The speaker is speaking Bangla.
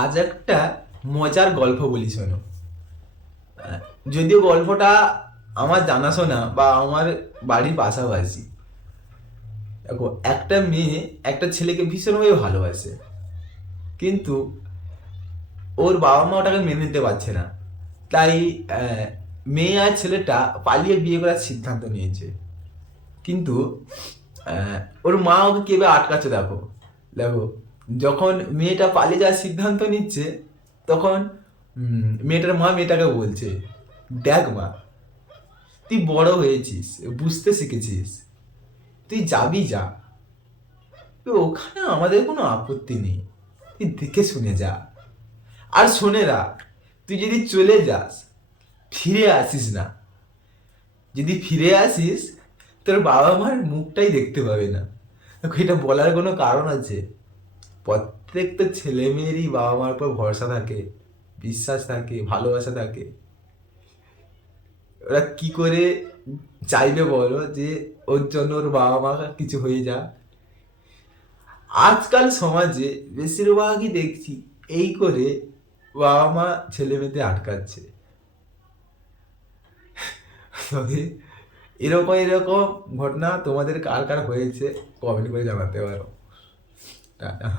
আজ একটা মজার গল্প বলি শোনো। আহ, যদিও গল্পটা আমার জানাশোনা বা আমার বাড়ির পাশাপাশি। দেখো, একটা মেয়ে একটা ছেলেকে ভীষণভাবে ভালোবাসে, কিন্তু ওর বাবা মা ওটাকে মেনে নিতে পারছে না। তাই আহ, মেয়ে আর ছেলেটা পালিয়ে বিয়ে করার সিদ্ধান্ত নিয়েছে। কিন্তু আহ, ওর মা ওকে কেবে আটকাচ্ছে। দেখো দেখো, যখন মেয়েটা পালিয়ে যাওয়ার সিদ্ধান্ত নিচ্ছে, তখন মেয়েটার মা মেয়েটাকে বলছে, দেখ মা, তুই বড় হয়েছিস, বুঝতে শিখেছিস, তুই যাবি যা, তো ওখানে আমাদের কোনো আপত্তি নেই, তুই দেখে শুনে যা। আর শোনে রাখ, তুই যদি চলে যাস, ফিরে আসিস না। যদি ফিরে আসিস, তোর বাবা মার মুখটাই দেখতে পাবে না। দেখো, এটা বলার কোনো কারণ আছে। প্রত্যেকটা ছেলে মেয়েরই বাবা মার উপর ভরসা থাকে, বিশ্বাস থাকে, ভালোবাসা থাকে। ওরা কি করে চাইবে বলো যে ওর জন্য ওর বাবা মা কিছু হয়ে যা? আজকাল সমাজে বেশিরভাগই দেখছি এই করে বাবা মা ছেলে মেয়েদের আটকাচ্ছে। তবে এরকম এরকম ঘটনা তোমাদের কার কার হয়েছে কমেন্ট করে জানাতে পারো। টাটা।